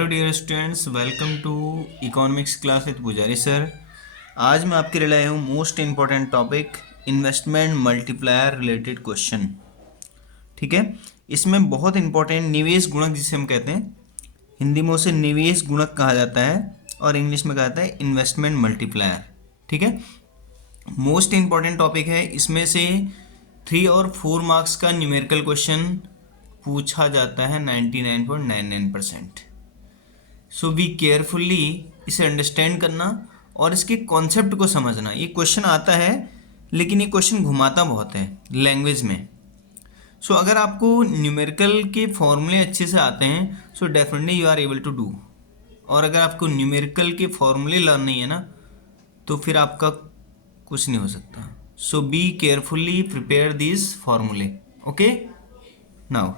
Hello dear students, welcome to economics class with Pujari sir. आज मैं आपके लिए लाया हूँ most important topic investment multiplier related question. ठीक है, इसमें बहुत इंपॉर्टेंट निवेश गुणक जिसे हम कहते हैं, हिंदी में उसे निवेश गुणक कहा जाता है और इंग्लिश में कहा जाता है इन्वेस्टमेंट मल्टीप्लायर। ठीक है, मोस्ट इम्पॉर्टेंट टॉपिक है। इसमें से 3 और 4 मार्क्स का न्यूमेरिकल क्वेश्चन पूछा जाता है 99.99%। सो बी केयरफुली इसे अंडरस्टैंड करना और इसके कॉन्सेप्ट को समझना। ये क्वेश्चन आता है लेकिन ये क्वेश्चन घुमाता बहुत है लैंग्वेज में। सो अगर आपको न्यूमेरिकल के फॉर्मूले अच्छे से आते हैं so definitely you are able to do. और अगर आपको न्यूमेरिकल के फॉर्मूले लर्न नहीं है ना तो फिर आपका कुछ नहीं हो सकता। सो बी केयरफुली प्रिपेयर दिस फॉर्मूले। ओके, नाउ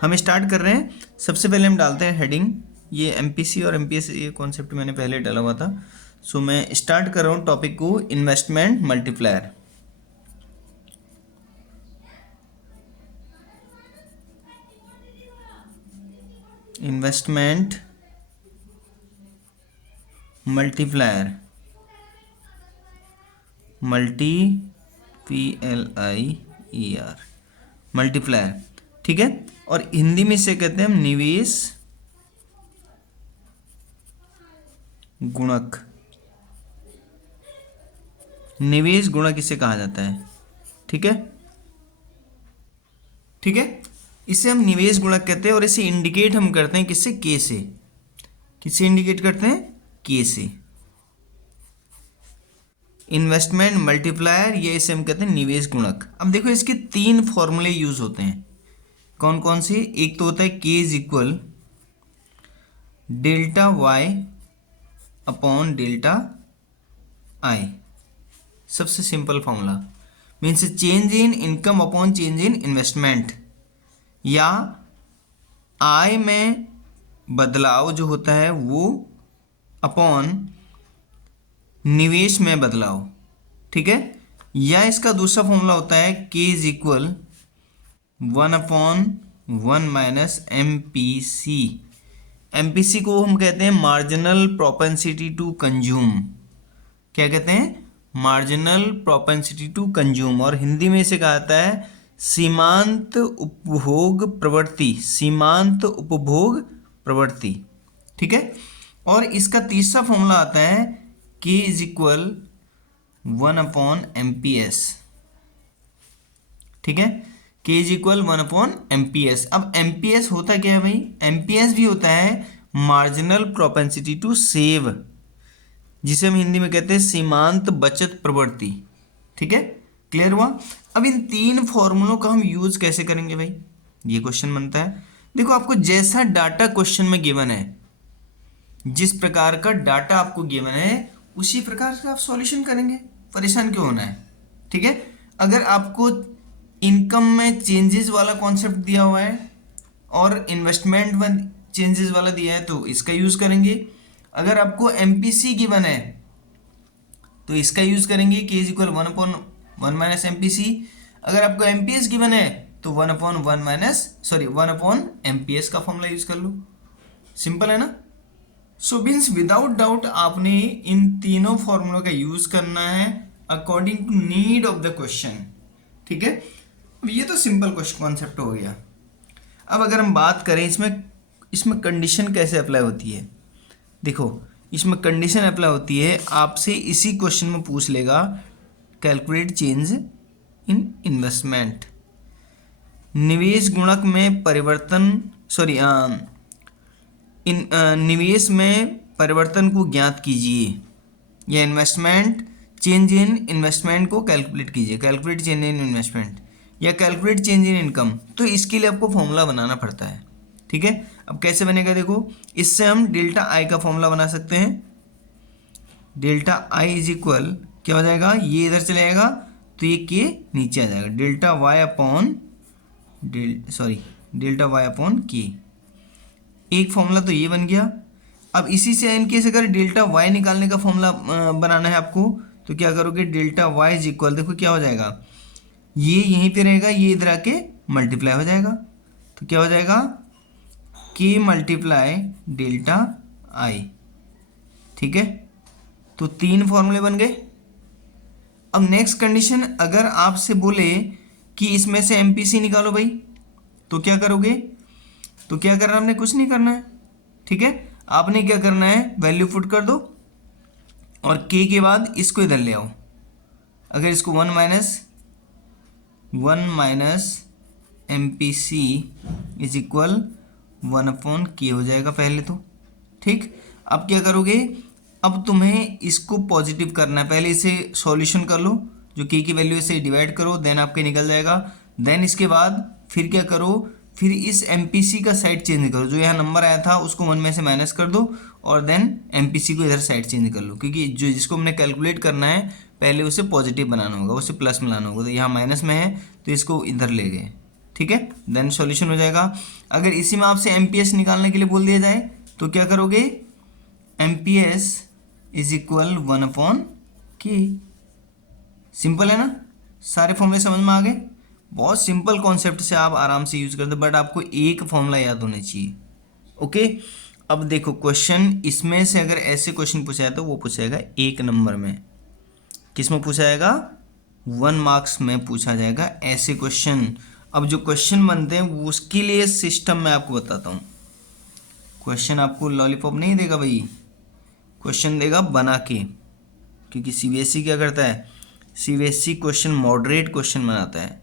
हम स्टार्ट कर रहे हैं। सबसे पहले हम डालते हैं हेडिंग। ये एमपीसी और एमपीएस ये कॉन्सेप्ट मैंने पहले डाला हुआ था। सो मैं स्टार्ट कर रहा हूँ टॉपिक को, investment multiplier. Investment multiplier, multi PLIER multiplier. ठीक है, और हिंदी में इसे कहते हैं हम निवेश गुणक। निवेश गुणक इसे कहा जाता है। ठीक है, ठीक है, इसे हम निवेश गुणक कहते हैं और इसे इंडिकेट हम करते हैं किससे? के से। किससे इंडिकेट करते हैं? के से। इन्वेस्टमेंट मल्टीप्लायर, ये इसे हम कहते हैं निवेश गुणक। अब देखो इसके 3 फॉर्मूले यूज होते हैं। कौन कौन से? एक तो होता है के is equal delta Y upon delta I. सबसे simple formula means change in income upon change in investment, या आय में बदलाव जो होता है वो अपॉन निवेश में बदलाव। ठीक है, या इसका दूसरा फॉर्मूला होता है के is equal 1/1 minus MPC। MPC को हम कहते हैं मार्जिनल प्रोपेंसिटी टू कंज्यूम। क्या कहते हैं? मार्जिनल प्रोपेंसिटी टू कंज्यूम, और हिंदी में इसे कहा जाता है सीमांत उपभोग प्रवृत्ति। सीमांत उपभोग प्रवृत्ति। ठीक है, और इसका तीसरा फॉर्मूला आता है के इज इक्वल 1/MPS। ठीक है, के इज इक्वल 1/MPS। अब MPS होता क्या है भाई? MPS भी होता है मार्जिनल प्रोपेंसिटी टू सेव, जिसे हम हिंदी में कहते हैं सीमांत बचत प्रवृत्ति। ठीक है, क्लियर हुआ? अब इन 3 फॉर्मूलों का हम यूज कैसे करेंगे भाई? ये क्वेश्चन बनता है। देखो, आपको जैसा डाटा क्वेश्चन में गिवन है, जिस प्रकार का डाटा आपको गिवन है उसी प्रकार से आप सॉल्यूशन करेंगे। परेशान क्यों होना है? ठीक है, अगर आपको इनकम में चेंजेस वाला कॉन्सेप्ट दिया हुआ है और इन्वेस्टमेंट में चेंजेस वाला दिया है तो इसका यूज करेंगे। अगर आपको MPC गिवन है तो इसका यूज करेंगे, के इज इक्वल 1/1 माइनस MPC। अगर आपको MPS गिवन है तो 1/MPS का फॉर्मूला यूज कर लो। सिंपल है ना? सो मीन्स विदाउट डाउट आपने इन तीनों फॉर्मूलों का यूज करना है according to need of the question. ठीक है, अब ये तो सिंपल क्वेश्चन कॉन्सेप्ट हो गया। अब अगर हम बात करें इसमें कंडीशन कैसे अप्लाई होती है। देखो, इसमें कंडीशन अप्लाई होती है, आपसे इसी क्वेश्चन में पूछ लेगा कैलकुलेट चेंज इन इन्वेस्टमेंट। निवेश गुणक में परिवर्तन, निवेश में परिवर्तन को ज्ञात कीजिए, या इन्वेस्टमेंट चेंज इन इन्वेस्टमेंट को कैलकुलेट कीजिए। कैलकुलेट चेंज इन इन्वेस्टमेंट या कैलकुलेट चेंज इन इनकम। तो इसके लिए आपको फॉर्मूला बनाना पड़ता है। ठीक है, अब कैसे बनेगा? देखो, इससे हम डेल्टा आई का फॉर्मूला बना सकते हैं। डेल्टा आई इज इक्वल क्या हो जाएगा? ये इधर चले जाएगा तो ये के नीचे आ जाएगा, डेल्टा वाई अपॉन के। एक फॉर्मूला तो ये बन गया। अब इसी से इनकेस अगर डेल्टा वाई निकालने का फॉर्मूला बनाना है आपको तो क्या करोगे? डेल्टा वाई इज इक्वल, देखो क्या हो जाएगा, ये यहीं पे रहेगा, ये इधर आके मल्टीप्लाई हो जाएगा। तो क्या हो जाएगा? के मल्टीप्लाई डेल्टा आई। ठीक है, तो 3 फॉर्मूले बन गए। अब नेक्स्ट कंडीशन, अगर आपसे बोले कि इसमें से एमपीसी निकालो भाई, तो क्या करोगे? तो क्या करना, आपने कुछ नहीं करना है। ठीक है, आपने क्या करना है, वैल्यू पुट कर दो और के के बाद इसको इधर ले आओ। अगर इसको 1 minus m p c is equal 1/k हो जाएगा पहले तो। ठीक, अब क्या करोगे, अब तुम्हें इसको पॉजिटिव करना है। पहले इसे सॉल्यूशन कर लो, जो के की वैल्यू से डिवाइड करो, देन आपके निकल जाएगा। देन इसके बाद फिर क्या करो, फिर इस एम पी सी का साइड चेंज करो। जो यहाँ नंबर आया था उसको 1 में से माइनस कर दो और देन एम पी सी को इधर साइड चेंज कर लो, क्योंकि जो जिसको हमने कैलकुलेट करना है पहले उसे पॉजिटिव बनाना होगा, उसे प्लस में लाना होगा। तो यहाँ माइनस में है तो इसको इधर ले गए। ठीक है, देन सॉल्यूशन हो जाएगा। अगर इसी में आपसे एम पी एस निकालने के लिए बोल दिया जाए तो क्या करोगे, m p s is equal 1/k। Simple है ना, सारे फॉर्मूले समझ में आ गए। बहुत सिंपल कॉन्सेप्ट से आप आराम से यूज करते, बट आपको एक फॉर्मूला याद होना चाहिए। ओके, अब देखो क्वेश्चन, इसमें से अगर ऐसे क्वेश्चन पूछा जाए तो वो पूछाएगा 1 नंबर में। किस में पूछा जाएगा? 1 मार्क्स में पूछा जाएगा ऐसे क्वेश्चन। अब जो क्वेश्चन बनते हैं वो उसके लिए सिस्टम मैं आपको बताता हूँ। क्वेश्चन आपको लॉलीपॉप नहीं देगा भाई, क्वेश्चन देगा बना के, क्योंकि सीबीएसई क्या करता है, सीबीएसई क्वेश्चन मॉडरेट क्वेश्चन बनाता है,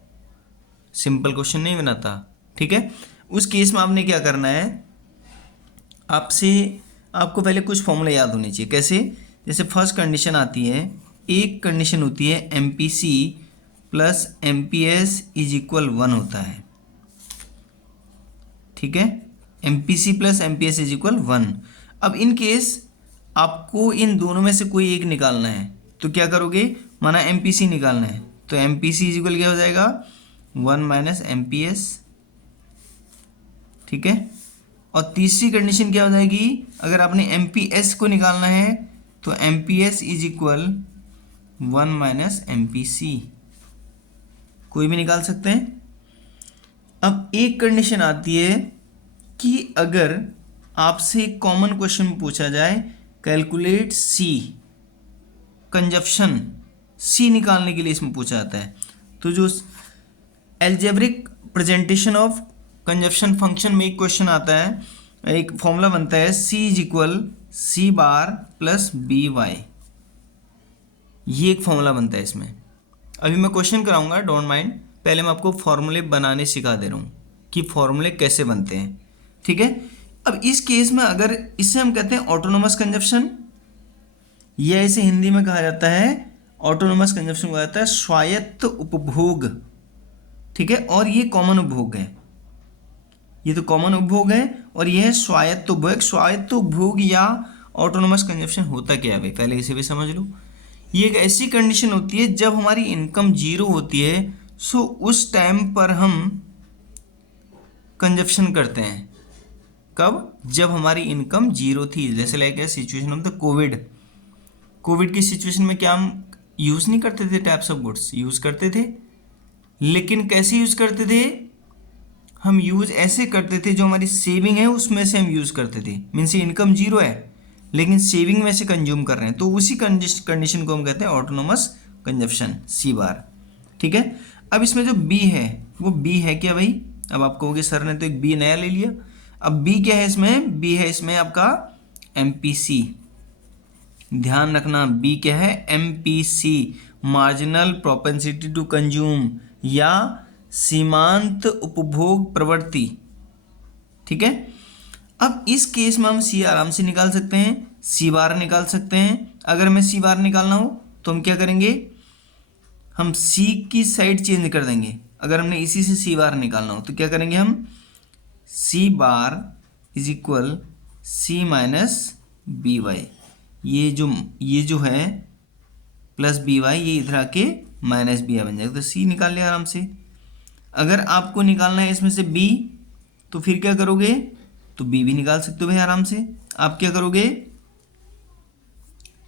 सिंपल क्वेश्चन नहीं बनाता। ठीक है, उस केस में आपने क्या करना है, आपको पहले कुछ फॉर्मूला याद होने चाहिए। कैसे? जैसे फर्स्ट कंडीशन आती है, एक कंडीशन होती है m p c plus m p s is equal 1 होता है। ठीक है, m p c plus m p s is equal 1। अब इन केस आपको इन दोनों में से कोई एक निकालना है, तो क्या करोगे, माना एम पी सी निकालना है तो m p c is equal क्या हो जाएगा, 1 माइनस एम पी एस। ठीक है, और तीसरी कंडीशन क्या हो जाएगी, अगर आपने एम पी एस को निकालना है तो m p s is equal 1 minus m p c. कोई भी निकाल सकते हैं। अब एक कंडीशन आती है कि अगर आपसे एक कॉमन क्वेश्चन पूछा जाए, कैलकुलेट सी कंजप्शन, सी निकालने के लिए इसमें पूछा जाता है, तो जो algebraic presentation of consumption function में एक क्वेश्चन आता है, एक फॉर्मूला बनता है C is equal C bar plus B Y. ये एक फॉर्मूला बनता है इसमें। अभी मैं क्वेश्चन कराऊंगा, डोंट माइंड, पहले मैं आपको फॉर्मूले बनाने सिखा दे रहा हूँ कि फॉर्मूले कैसे बनते हैं। ठीक है, अब इस केस में अगर इसे हम कहते हैं ऑटोनोमस कंजप्शन, या इसे हिंदी में कहा जाता है ऑटोनोमस कंजप्शन कहा जाता है स्वायत्त उपभोग। ठीक है, और ये कॉमन उपभोग है, ये तो कॉमन उपभोग है और ये है स्वायत्त उपभोग। स्वायत्त उपभोग या ऑटोनोमस कंजप्शन होता क्या है भाई, पहले इसे भी समझ लो। ये एक ऐसी कंडीशन होती है जब हमारी इनकम जीरो होती है, सो उस टाइम पर हम कंजप्शन करते हैं। कब? जब हमारी इनकम जीरो थी। जैसे like situation of the Covid की सिचुएशन में क्या हम यूज़ नहीं करते थे टाइप्स ऑफ गुड्स, यूज़ करते थे, लेकिन कैसे यूज़ करते थे, हम यूज़ ऐसे करते थे जो हमारी सेविंग है उसमें से हम यूज़ करते थे। मीन्स इनकम जीरो है लेकिन सेविंग में से कंज्यूम कर रहे हैं, तो उसी कंडीशन को हम कहते हैं ऑटोनोमस कंजप्शन, सी बार। ठीक है, अब इसमें जो बी है वो बी है क्या भाई, अब आप कहोगे सर ने तो एक बी नया ले लिया। अब बी क्या है इसमें, बी है इसमें आपका एम पी सी। ध्यान रखना, बी क्या है, m p c, marginal propensity to consume या सीमांत उपभोग प्रवृत्ति। ठीक है, अब इस केस में हम सी आराम से निकाल सकते हैं, सी बार निकाल सकते हैं। अगर हमें सी बार निकालना हो तो हम क्या करेंगे, हम सी की साइड चेंज कर देंगे। अगर हमने इसी से सी बार निकालना हो तो क्या करेंगे, हम C bar is equal C minus B Y. ये जो है प्लस बी वाई, ये इधर आके माइनस बी बन जाएगा, तो सी निकाल लिया आराम से। अगर आपको निकालना है इसमें से बी तो फिर क्या करोगे, तो बी भी निकाल सकते हो भाई आराम से। आप क्या करोगे,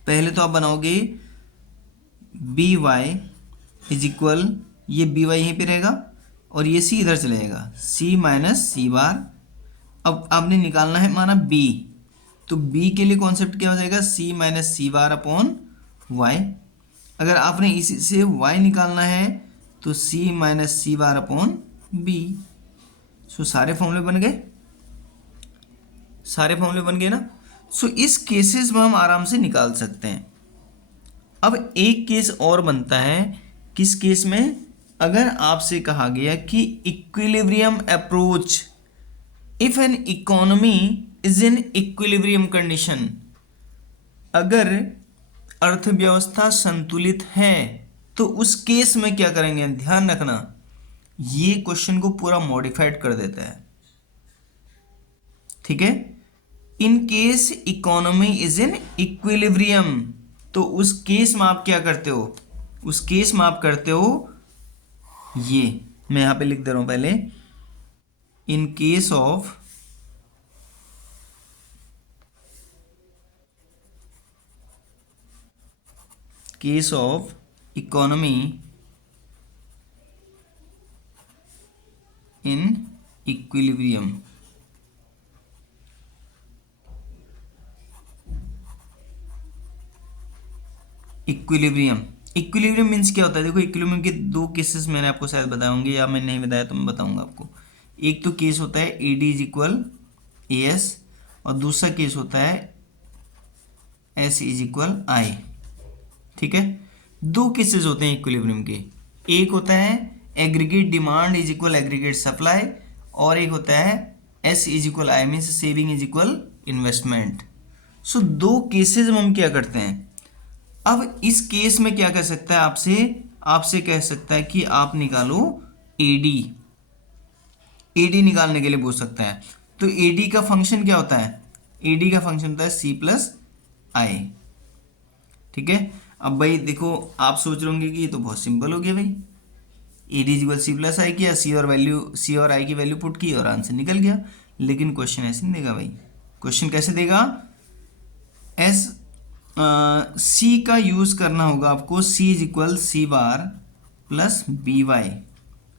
पहले तो आप बनाओगे बी वाई इज इक्वल, ये बी वाई यहीं पे रहेगा और ये सी इधर चले जाएगा, सी माइनस सी बार अब आपने निकालना है माना बी, तो बी के लिए कॉन्सेप्ट क्या हो जाएगा, सी माइनस सी बार अपॉन वाई। अगर आपने इसी से वाई निकालना है तो सी माइनस सी बार अपॉन बी। सो सारे फॉर्मूले बन गए, सारे फॉर्मूले बन गए ना। सो इस केसेस में हम आराम से निकाल सकते हैं। अब एक केस और बनता है, किस केस में, अगर आपसे कहा गया कि equilibrium approach if N economy is in equilibrium condition, अगर अर्थव्यवस्था संतुलित है तो उस केस में क्या करेंगे। ध्यान रखना, ये क्वेश्चन को पूरा मॉडिफाइड कर देता है, ठीक है। In case economy is in equilibrium, तो उस केस में आप क्या करते हो, उस केस में आप करते हो ये, मैं यहां पे लिख दे रहा हूं पहले, इन case of economy in equilibrium. Equilibrium means क्या होता है, देखो इक्विलिब्रियम के दो केसेस मैंने आपको शायद बताए होंगे, या मैंने नहीं बताया तो मैं बताऊंगा आपको। एक तो केस होता है a d is equal a s, और दूसरा केस होता है एस इज इक्वल आई, ठीक है। दो केसेस होते हैं इक्विलिब्रियम के, एक होता है aggregate demand is equal aggregate supply, और एक होता है S is equal I means saving is equal investment. So दो केसेस में हम क्या करते हैं। अब इस केस में क्या कर सकता है, आपसे कह सकता है कि आप निकालो एडी, एडी निकालने के लिए पूछ सकता है। तो एडी का फंक्शन क्या होता है, एडी का फंक्शन होता है सी प्लस आई, ठीक है। अब भाई देखो, आप सोच रहे होंगे कि ये तो बहुत सिंपल हो गया भाई, एडी इक्वल सी प्लस आई किया, सी और आई की वैल्यू पुट की और आंसर निकल गया। लेकिन क्वेश्चन ऐसे नहीं देगा भाई, क्वेश्चन कैसे देगा, सी का यूज करना होगा आपको, C is equal C bar plus B Y.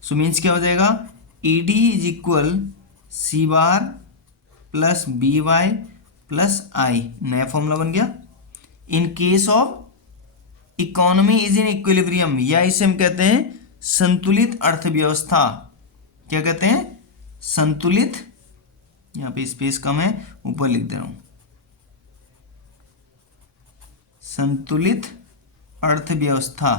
So means क्या हो जाएगा, E D is equal C bar plus B Y plus I, नया फॉर्मूला बन गया। In case of economy is in equilibrium, या इसे हम कहते हैं संतुलित अर्थव्यवस्था। क्या कहते हैं, संतुलित, यहाँ पे स्पेस कम है, ऊपर लिख दे रहा हूं, संतुलित अर्थव्यवस्था।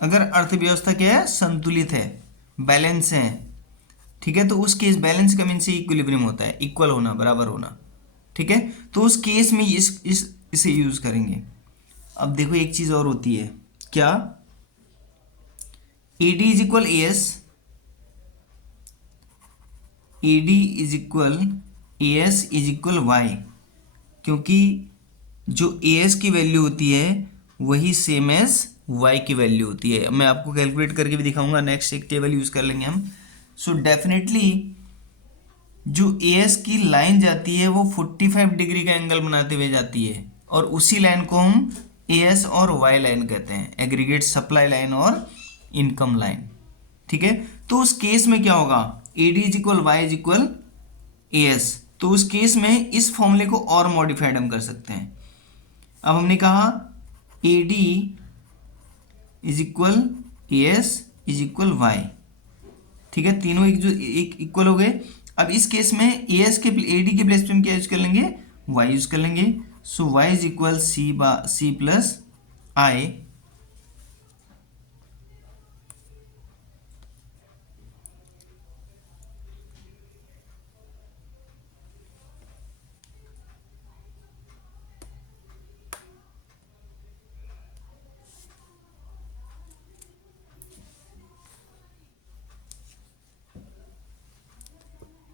अगर अर्थव्यवस्था क्या है, संतुलित है, बैलेंस है, ठीक है, तो उस केस बैलेंस का मीन्स इक्विलिब्रियम होता है, इक्वल होना, बराबर होना, ठीक है। तो उस केस में इसे यूज करेंगे। अब देखो एक चीज और होती है, क्या, a d is equal a s, a d is equal a s is equal y, क्योंकि जो ए एस की वैल्यू होती है वही सेम एज वाई की वैल्यू होती है। मैं आपको कैलकुलेट करके भी दिखाऊंगा, नेक्स्ट एक टेबल यूज कर लेंगे हम। सो डेफिनेटली जो ए एस की लाइन जाती है वो 45 डिग्री का एंगल बनाते हुए जाती है, और उसी लाइन को हम ए एस और वाई लाइन कहते हैं, एग्रीगेट सप्लाई लाइन और इनकम लाइन, ठीक है। तो उस केस में क्या होगा, a d is equal y is equal a s, तो उस केस में इस फॉर्मूले को और मॉडिफाइड हम कर सकते हैं। अब हमने कहा a d is equal a s is equal y, ठीक है, तीनों एक इक्वल हो गए। अब इस केस में ए एस के ए डी के प्लेस पे हम क्या यूज कर लेंगे, वाई यूज कर लेंगे। So Y is equal C plus I,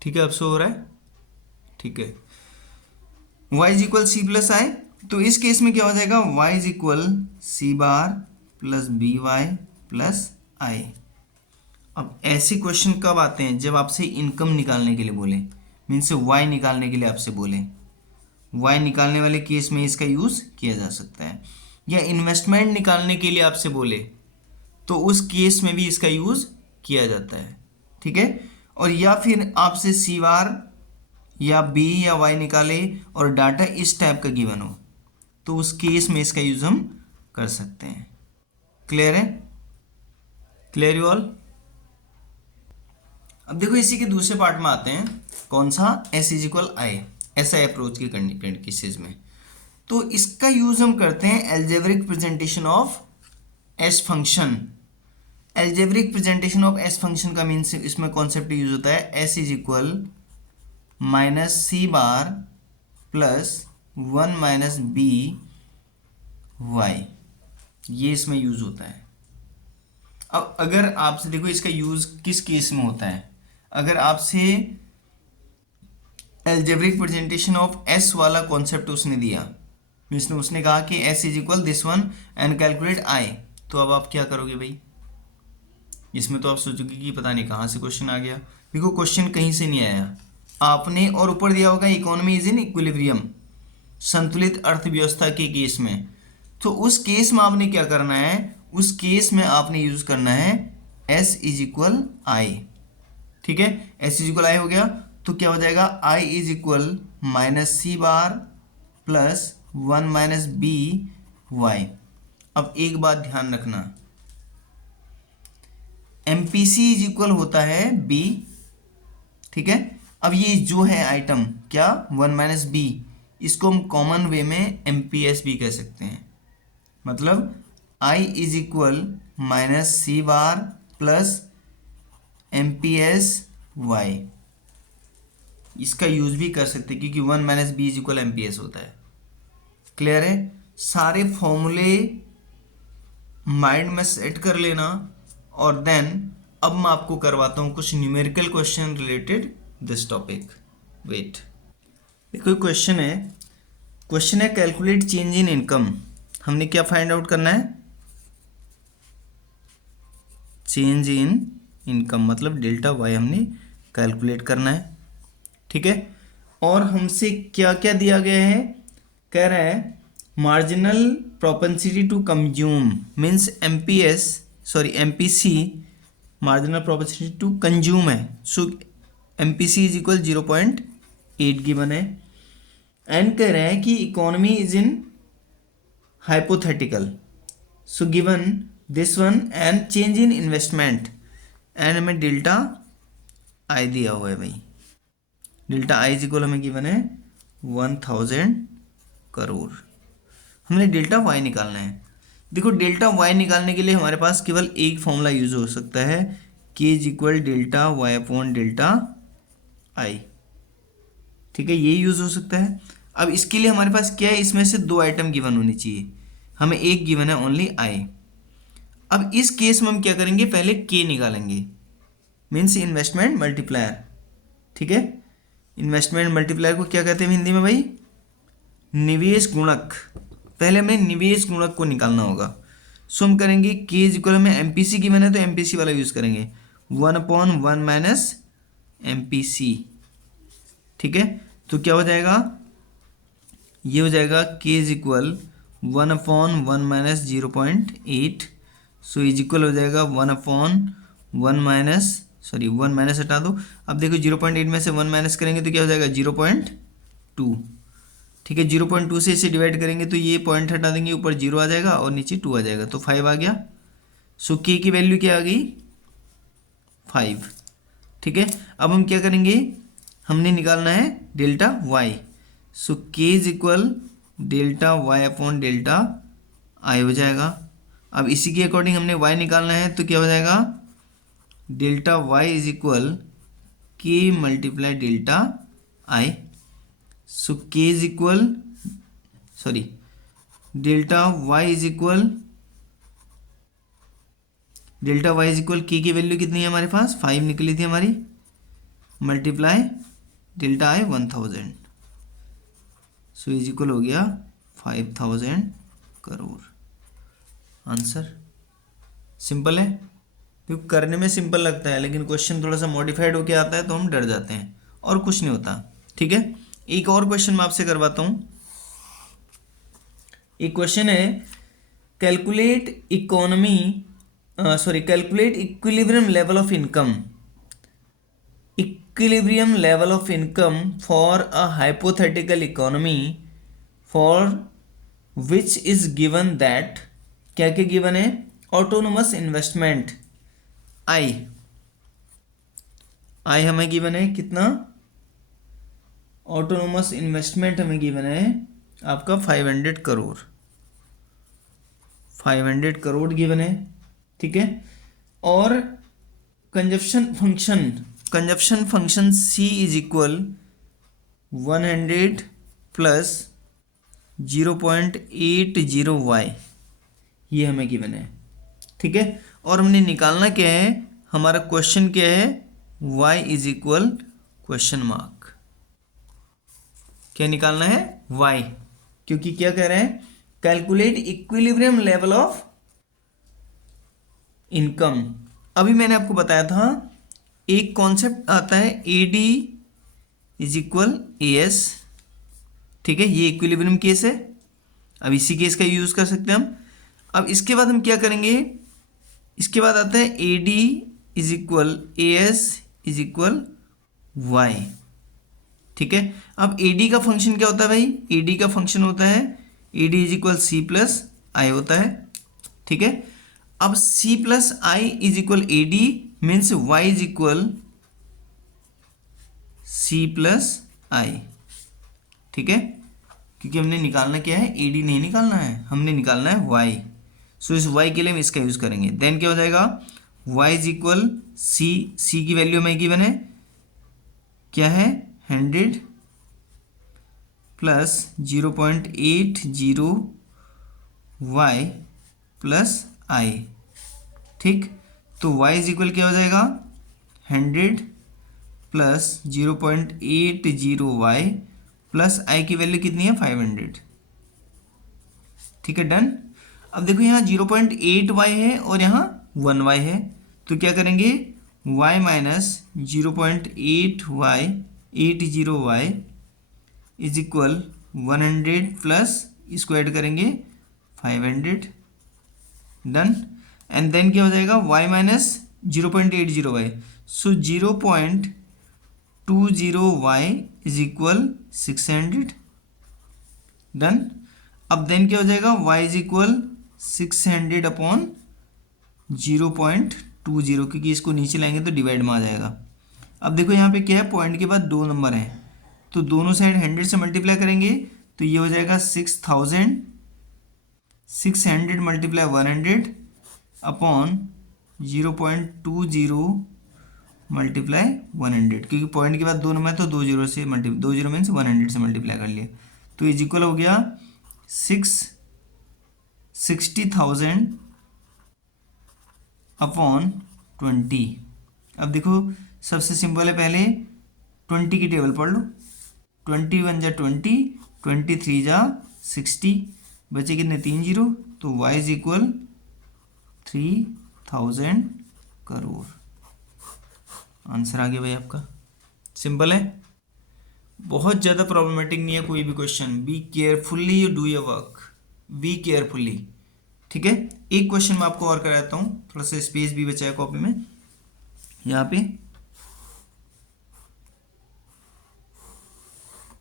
ठीक है, अब सो हो रहा है, ठीक है। y is equal C plus I, तो इस केस में क्या हो जाएगा, y is equal C bar plus B Y plus I. अब ऐसे क्वेश्चन कब आते हैं, जब आपसे इनकम निकालने के लिए बोले, मीन्स y निकालने के लिए आपसे बोले, y निकालने वाले केस में इसका यूज किया जा सकता है। या इन्वेस्टमेंट निकालने के लिए आपसे बोले तो उस केस में भी इसका यूज किया जाता है, ठीक है। और या फिर आपसे सी बार या बी या वाई निकाले और डाटा इस टाइप का गिवन हो, तो उस केस में इसका यूज हम कर सकते हैं। क्लियर है? Clear you all? अब देखो इसी के दूसरे पार्ट में आते हैं, कौन सा? एस इज इक्वल आई, ऐसा अप्रोच की केसेस में। तो इसका यूज हम करते हैं algebraic presentation of s function. Algebraic presentation of s function का मीन्स इसमें कॉन्सेप्ट यूज होता है S is equal minus C bar plus 1 minus B Y, ये इसमें यूज होता है। अब अगर आपसे देखो इसका यूज किस केस में होता है, अगर आपसे एल्जेब्रिक प्रेजेंटेशन ऑफ एस वाला कॉन्सेप्ट उसने दिया, मीन्स उसने कहा कि S is equal this one and calculate आई, तो अब आप क्या करोगे भाई? इसमें तो आप सोचोगे कि पता नहीं कहाँ से क्वेश्चन आ गया। देखो क्वेश्चन कहीं से नहीं आया, आपने और ऊपर दिया होगा इकोनॉमी इज इन इक्विलिब्रियम, संतुलित अर्थव्यवस्था के केस में। तो उस केस में आपने क्या करना है, उस केस में आपने यूज करना है एस इज इक्वल आई। ठीक है, एस इज इक्वल आई हो गया, तो क्या हो जाएगा? I is equal minus C bar plus 1 minus B Y. अब एक बात ध्यान रखना, एमपीसी इज इक्वल होता है बी। ठीक है, अब ये जो है आइटम क्या 1 माइनस बी, इसको हम कॉमन वे में एमपीएस भी कह सकते हैं। मतलब I is equal minus C bar plus MPS Y, इसका यूज भी कर सकते हैं क्योंकि 1 minus B is equal MPS होता है। क्लियर है? सारे फॉर्मूले माइंड में सेट कर लेना, और देन अब मैं आपको करवाता हूँ कुछ numerical question related this topic. Wait, देखो क्वेश्चन है कैलकुलेट चेंज इन इनकम। हमने क्या फाइंड आउट करना है? चेंज इन इनकम, मतलब डेल्टा वाई हमने कैलकुलेट करना है। ठीक है, और हमसे क्या क्या दिया गया है? कह रहा है marginal propensity to consume means MPS, sorry MPC marginal propensity to consume है। So MPC is equal 0.8 given है। एंड कह रहे हैं कि economy is in hypothetical, so given this one and change in investment, and हमें delta I दिया हुआ है भाई। डेल्टा आई इज इक्वल हमें गिवन है 1000 करोड़। हमने डेल्टा वाई निकालना है। देखो डेल्टा वाई निकालने के लिए हमारे पास केवल एक फॉर्मूला यूज हो सकता है, के is equal delta Y upon delta I. ठीक है, ये यूज हो सकता है। अब इसके लिए हमारे पास क्या है, इसमें से दो आइटम गिवन होनी चाहिए, हमें एक गिवन है ओनली आई। अब इस केस में हम क्या करेंगे, पहले के निकालेंगे, मीन्स इन्वेस्टमेंट मल्टीप्लायर। ठीक है, इन्वेस्टमेंट मल्टीप्लायर को क्या कहते हैं हिंदी में भाई? निवेश गुणक। पहले हमें निवेश गुणक को निकालना होगा। सो हम करेंगे के इज इक्वल, हमें एमपीसी गिवन है तो एमपीसी वाला यूज करेंगे, 1/1 माइनस एमपीसी। ठीक है, तो क्या हो जाएगा, ये हो जाएगा के is equal 1/1 minus 0.8, so is equal हो जाएगा 1/1 माइनस, सॉरी 1 माइनस हटा दो। अब देखो 0.8 में से 1 माइनस करेंगे तो क्या हो जाएगा 0.2। ठीक है, 0.2 से इसे डिवाइड करेंगे तो ये पॉइंट हटा देंगे, ऊपर 0 आ जाएगा और नीचे 2 आ जाएगा, तो 5 आ गया। सो के की वैल्यू क्या आ गई? 5। ठीक है, अब हम क्या करेंगे, हमने निकालना है डेल्टा वाई। सो के is equal delta Y upon delta I हो जाएगा। अब इसी के अकॉर्डिंग हमने वाई निकालना है, तो क्या हो जाएगा, delta y is equal k multiply delta I. So के is equal, sorry delta y is equal k की वैल्यू कितनी है हमारे पास? 5 निकली थी हमारी, multiply delta I 1000, so is equal हो गया 5000 करोड़। आंसर सिंपल है, क्योंकि करने में सिंपल लगता है लेकिन क्वेश्चन थोड़ा सा मॉडिफाइड होके आता है तो हम डर जाते हैं, और कुछ नहीं होता। ठीक है, एक और क्वेश्चन मैं आपसे करवाता हूं। एक क्वेश्चन है calculate calculate equilibrium level of income equilibrium level of income for a hypothetical economy for which is given that, क्या क्या गिवन है, ऑटोनोमस इन्वेस्टमेंट आई हमें गिवन है कितना, ऑटोनोमस इन्वेस्टमेंट हमें गिवन है आपका 500 करोड़, 500 करोड़ गिवन है, ठीक है। और consumption function C is equal 100 plus 0.80y, ये हमें गिवन है, ठीक है। और हमने निकालना क्या है, हमारा क्वेश्चन क्या है, y is equal question mark, क्या निकालना है, y, क्योंकि क्या कह रहे हैं, calculate equilibrium level of income. अभी मैंने आपको बताया था एक कॉन्सेप्ट आता है AD इज इक्वल AS, ठीक है, ये इक्विलिब्रियम केस है। अब इसी केस का यूज कर सकते हैं हम। अब इसके बाद हम क्या करेंगे, इसके बाद आता है AD is equal AS is equal Y, ठीक है। अब AD का फंक्शन क्या होता है भाई, AD का फंक्शन होता है AD is equal C plus I होता है, ठीक है। अब C plus I is equal AD means Y is equal C plus I, ठीक है, क्योंकि हमने निकालना क्या है, AD नहीं निकालना है, हमने निकालना है Y। सो इस Y के लिए हम इसका यूज़ करेंगे। देन क्या हो जाएगा, Y इज इक्वल C की वैल्यू हमें गिवन है, क्या है, 100 प्लस 0.80y प्लस आई, ठीक। तो y इज इक्वल क्या हो जाएगा, 100 प्लस 0.80y प्लस आई की वैल्यू कितनी है, 500, ठीक है, डन। अब देखो यहाँ 0.8y है और यहाँ 1y है, तो क्या करेंगे, y minus 0.80y is equal 100 plus इसको ऐड करेंगे 500, डन। एंड देन क्या हो जाएगा, y minus 0.80y, so 0.20y is equal 600, done. अब देन क्या हो जाएगा, y इज इक्वल 600 अपॉन 0.20, क्योंकि इसको नीचे लाएंगे तो डिवाइड में आ जाएगा। अब देखो यहाँ पे क्या है, पॉइंट के बाद दो नंबर हैं, तो दोनों साइड 100 से मल्टीप्लाई करेंगे तो ये हो जाएगा 600 मल्टीप्लाई 100 अपॉन 0.20 मल्टीप्लाई 100, क्योंकि पॉइंट के बाद दो नंबर है तो 2 से मल्टीप्लाई, 2 मीन्स 100 से मल्टीप्लाई कर लिया, तो इज इक्वल हो गया 60,000 अपॉन 20। अब देखो सबसे सिंपल है, पहले 20 की टेबल पढ़ लो, 21 जा 20, 23 जा 60, बचे कितने, 3 जीरो, तो y is equal 3000 crore. Answer आ गया भाई आपका, सिंपल है, बहुत ज़्यादा प्रॉब्लमेटिक नहीं है कोई भी question. Be carefully you do your work, be carefully, ठीक है। एक क्वेश्चन मैं आपको और कराता हूँ, थोड़ा सा स्पेस भी बचा है कॉपी में, यहाँ पे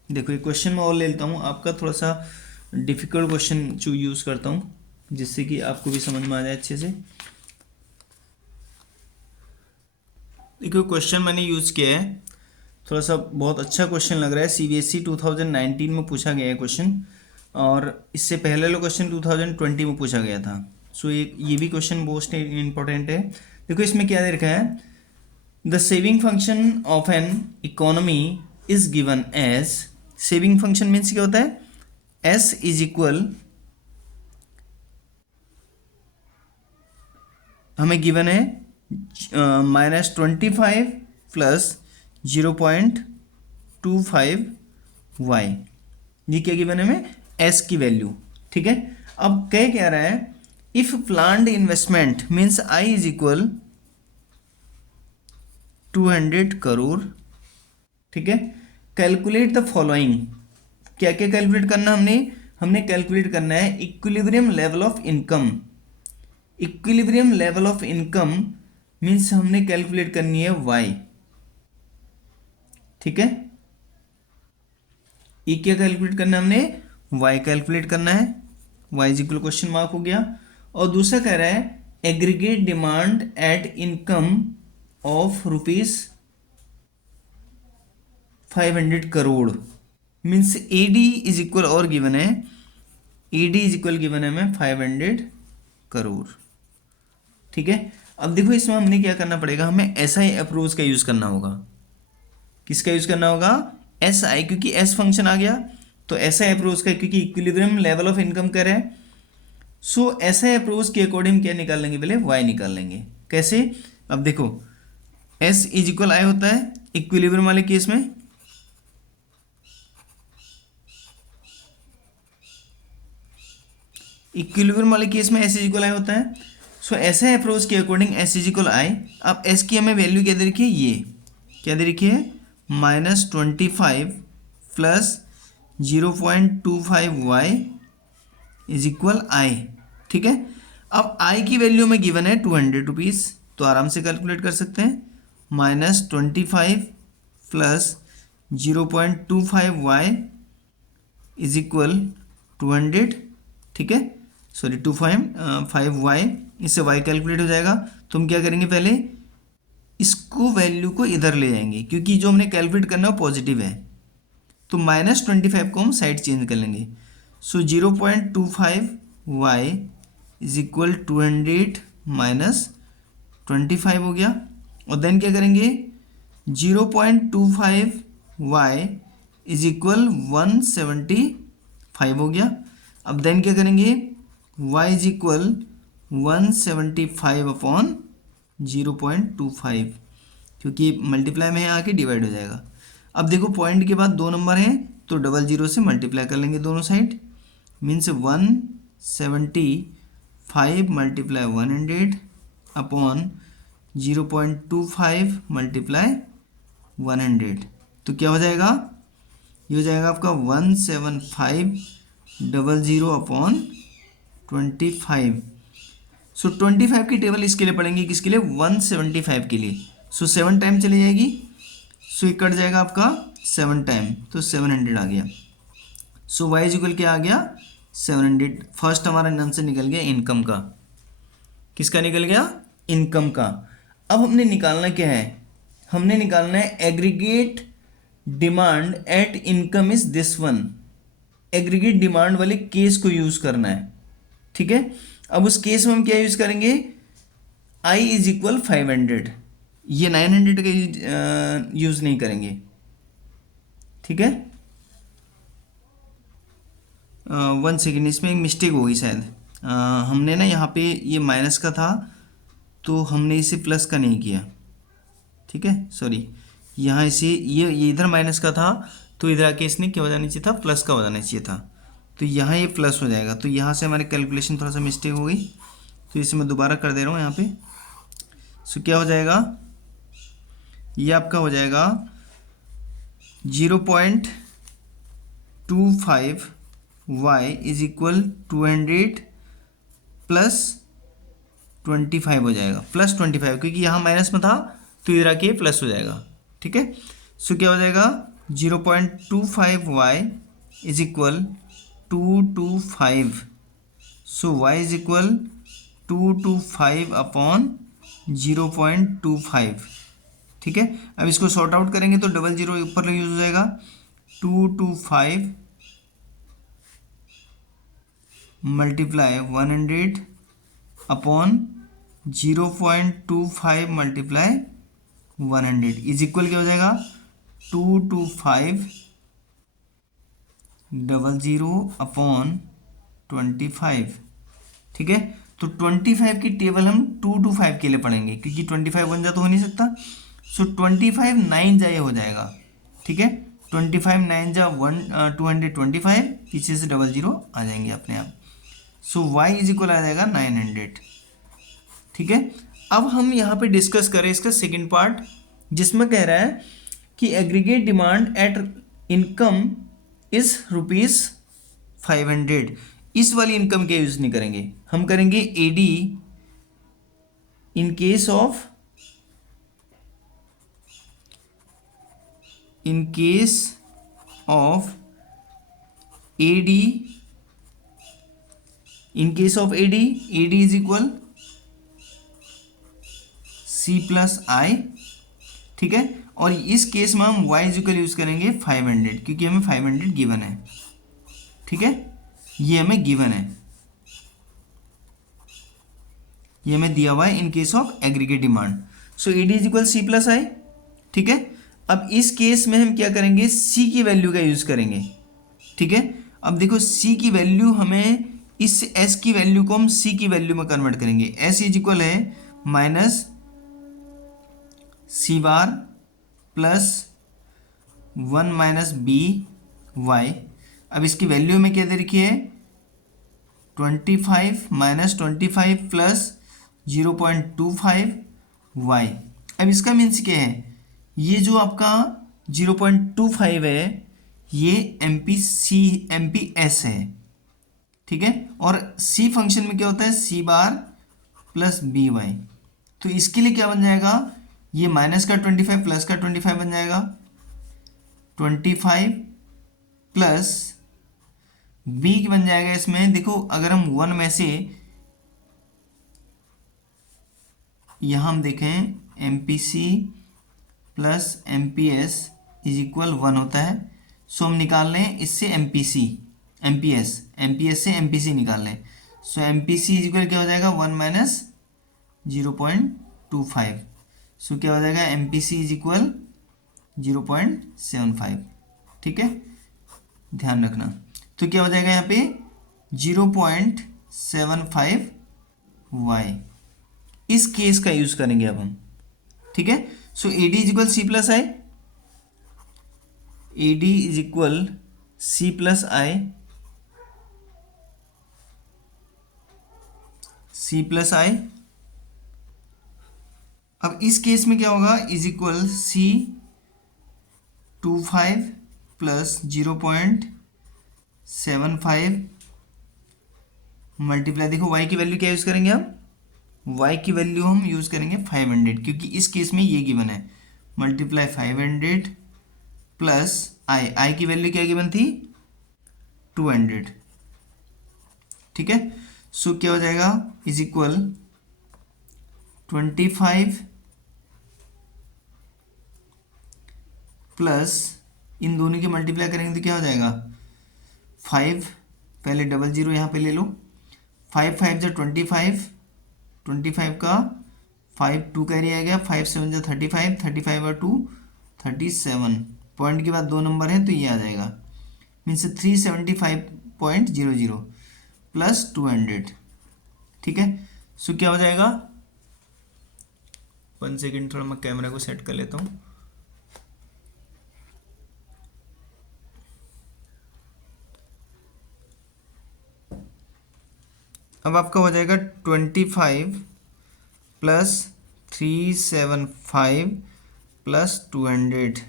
देखो एक क्वेश्चन मैं और ले लेता हूँ आपका, थोड़ा सा डिफिकल्ट क्वेश्चन जो यूज़ करता हूँ जिससे कि आपको भी समझ में आ जाए अच्छे से। देखो क्वेश्चन मैंने यूज़ किया है, थोड़ा सा बहुत अच्छा क्वेश्चन लग रहा है, CBSE 2019 में पूछा गया है क्वेश्चन, और इससे पहले वाला क्वेश्चन 2020 में पूछा गया था। सो ये भी क्वेश्चन मोस्ट इंपॉर्टेंट है। देखो इसमें क्या दे रखा है, the saving function of an economy is given as, saving function means क्या होता है, S इज इक्वल, हमें गिवन है -25 प्लस 0.25y, ये क्या गिवन है हमें, S की वैल्यू, ठीक है। अब क्या रहा है, if planned investment means I is equal 200 crore, ठीक है। कैलकुलेट द फॉलोइंग, क्या क्या कैलकुलेट करना हमने कैलकुलेट करना है equilibrium level of income. Equilibrium level of income means हमने कैलकुलेट करनी है y, ठीक है। ई क्या कैलकुलेट करना है हमने, वाई कैलकुलेट करना है, y is equal question mark हो गया। और दूसरा कह रहा है aggregate demand at income of ₹500 means a d is equal और गिवन है, a d is equal given है हमें 500 करोड़। ठीक है। अब देखो इसमें हमने क्या करना पड़ेगा, हमें एस आई अप्रोच का यूज करना होगा। किसका यूज करना होगा, एस आई, क्योंकि एस फंक्शन आ गया तो एस आई अप्रोच का, क्योंकि इक्विलिब्रियम लेवल ऑफ इनकम कर रहा है। सो एस आई अप्रोच के अकॉर्डिंग क्या निकाल लेंगे, पहले वाई निकाल लेंगे। कैसे, अब देखो एस इज इक्वल आई होता है इक्विलिब्रियम वाले केस में, इक्विलिब्रियम वाले केस में एस इज इक्वल आई होता है। सो एस आई अप्रोच के अकॉर्डिंग एस इज इक्वल आई। अब एस की हमें वैल्यू क्या दे रखी है, ये क्या दे रखी है, -25 प्लस 0.25 वाई इज इक्वल आई। ठीक है। अब आई की वैल्यू में गिवन है ₹200, तो आराम से कैलकुलेट कर सकते हैं। -25 प्लस 0.25 वाई इज इक्वल 200। ठीक है, सॉरी 25 वाई, इससे वाई कैलकुलेट हो जाएगा। तो हम क्या करेंगे, पहले इसको वैल्यू को इधर ले जाएंगे, क्योंकि जो हमने कैलकुलेट करना है वो पॉजिटिव है। तो -25 को हम साइड चेंज कर लेंगे। सो 0.25 वाई इज इक्वल 200 माइनस 25 हो गया। और देन क्या करेंगे, 0.25 वाई इज इक्वल 175 हो गया। अब देन क्या करेंगे, y इज इक्वल 175 अपॉन 0.25, क्योंकि मल्टीप्लाई में है आके डिवाइड हो जाएगा। अब देखो पॉइंट के बाद 2 नंबर हैं तो 00 से मल्टीप्लाई कर लेंगे दोनों side, means 175 multiply 100 upon 0.25 multiply 100। तो क्या हो जाएगा, ये हो जाएगा आपका 17500 अपॉन 25। सो 25 की टेबल इसके लिए पढ़ेंगे, किसके लिए, 175 के लिए। सो 7 टाइम चली जाएगी, सो ये कट जाएगा आपका 7 टाइम, तो 700 आ गया। सो वाई इक्वल क्या आ गया, 700। फर्स्ट हमारा आंसर निकल गया इनकम का। किसका निकल गया, इनकम का। अब हमने निकालना क्या है, हमने निकालना है aggregate demand at income is this one. Aggregate demand वाले केस को यूज करना है। ठीक है। अब उस केस में हम क्या यूज करेंगे, आई इज इक्वल 500, ये 900 का यूज नहीं करेंगे। ठीक है, 1 सेकेंड, इसमें एक मिस्टेक होगी शायद। हमने ना यहाँ पे ये माइनस का था तो हमने इसे प्लस का नहीं किया। ठीक है, सॉरी, यहाँ इसे ये इधर माइनस का था तो इधर आके इसने क्या हो जाना चाहिए था, प्लस का हो जाना चाहिए था। तो यहाँ ये प्लस हो जाएगा, तो यहाँ से हमारी कैलकुलेशन थोड़ा सा मिस्टेक हो गई, तो इसे मैं दोबारा कर दे रहा हूँ यहाँ पे। सो क्या हो जाएगा, ये आपका हो जाएगा 0.25 वाई इज इक्वल 200 प्लस 25 हो जाएगा, प्लस 25, क्योंकि यहाँ माइनस में था तो इधर आके प्लस हो जाएगा। ठीक है। सो क्या हो जाएगा, 0.25 y is equal 225। So Y is equal 225 upon 0.25। ठीक है। अब इसको सॉर्ट आउट करेंगे तो 00 ऊपर यूज हो जाएगा, 225 multiply 100 upon 0.25 multiply 100 is equal क्या हो जाएगा, 225 00 अपॉन 25। ठीक है। तो 25 की टेबल हम 225 के लिए पढ़ेंगे, क्योंकि 25 बन जा तो हो नहीं सकता। सो 25 9 जा ये हो जाएगा। ठीक है, 25 9 जा 225, पीछे से 00 आ जाएंगे अपने आप। सो y इज इक्वल आ जाएगा 900। ठीक है। अब हम यहाँ पे डिस्कस करें इसका सेकंड पार्ट, जिसमें कह रहा है कि aggregate demand at income is ₹500। इस वाली इनकम के यूज नहीं करेंगे, हम करेंगे AD in case of in case of AD, in case of AD is equal C plus I, ठीक है। और इस केस में हम y इज इक्वल यूज करेंगे 500, क्योंकि हमें 500 गिवन है, ठीक है। ये हमें गिवन है, ये हमें दिया हुआ है in case of aggregate demand. So AD is equal C plus I, ठीक है। अब इस केस में हम क्या करेंगे, C की वैल्यू का यूज करेंगे, ठीक है। अब देखो C की वैल्यू, हमें इस S की वैल्यू को हम C की वैल्यू में कन्वर्ट करेंगे। S इज इक्वल है माइनस C बार प्लस 1 माइनस बी वाई। अब इसकी वैल्यू में क्या दे रखी है, 25 माइनस 25 प्लस 0.25 वाई। अब इसका मीन्स क्या है, ये जो आपका 0.25 है ये MPS है, ठीक है। और C फंक्शन में क्या होता है, C बार प्लस बी वाई। तो इसके लिए क्या बन जाएगा, ये माइनस का 25 प्लस का 25 बन जाएगा, 25 प्लस बी बन जाएगा। इसमें देखो अगर हम 1 में से यहाँ हम देखें MPC plus MPS is equal 1 होता है। सो हम निकाल लें इससे MPS से MPC निकाल लें। सो MPC इज इक्वल क्या हो जाएगा, 1 माइनस 0.25। सो क्या हो जाएगा, MPC इज इक्वल 0.75, ठीक है, ध्यान रखना। तो क्या हो जाएगा यहाँ पे 0.75 वाई, इस केस का यूज करेंगे अब हम, ठीक है। So AD is equal C plus I, AD is equal C plus I, C plus I. अब इस केस में क्या होगा, इज इक्वल C25 प्लस 0.75 मल्टीप्लाई, देखो y की वैल्यू क्या यूज़ करेंगे हम, y की वैल्यू हम यूज़ करेंगे 500, क्योंकि इस केस में ये गिवन है, मल्टीप्लाई 500 प्लस आई की वैल्यू क्या गिवन थी, 200, ठीक है। सो क्या हो जाएगा, इज इक्वल 25 प्लस इन दोनों की मल्टीप्लाई करेंगे तो क्या हो जाएगा, 5, पहले डबल जीरो यहाँ पे ले लो, 5 5 जो 25 का 5 2 कैरी आ गया, 5 7 जो 35 और 2 37, पॉइंट के बाद 2 नंबर है तो ये आ जाएगा, मीन्स 375.00 प्लस 200, ठीक है। सो क्या हो जाएगा, 1 सेकेंड, थोड़ा मैं कैमरा को सेट कर लेता हूँ। अब आपका हो जाएगा 25 प्लस 375 प्लस 200।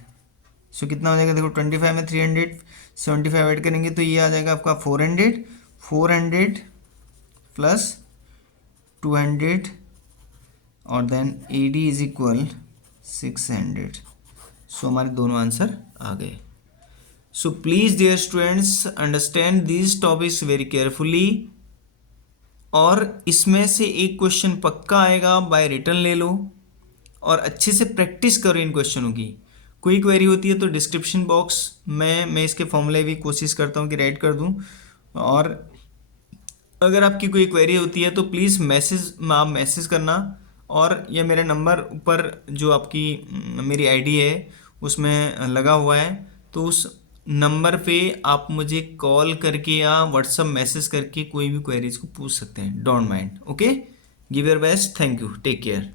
सो कितना हो जाएगा, देखो 25 में 375 ऐड करेंगे तो ये आ जाएगा आपका 400 प्लस 200 और then AD is equal 600। So हमारे दोनों आंसर आ गए। So please dear students understand these topics very carefully, और इसमें से एक क्वेश्चन पक्का आएगा, बाय रिटर्न ले लो और अच्छे से प्रैक्टिस करो इन क्वेश्चनों की। कोई क्वेरी होती है तो डिस्क्रिप्शन बॉक्स में मैं इसके फॉर्मूले भी कोशिश करता हूँ कि राइट कर दूँ, और अगर आपकी कोई क्वेरी होती है तो प्लीज़ आप मैसेज करना, और ये मेरा नंबर ऊपर जो आपकी मेरी आईडी है उसमें लगा हुआ है, तो उस नंबर पे आप मुझे कॉल करके या व्हाट्सअप मैसेज करके कोई भी क्वेरीज को पूछ सकते हैं। Don't mind, okay, give your best, thank you, take care.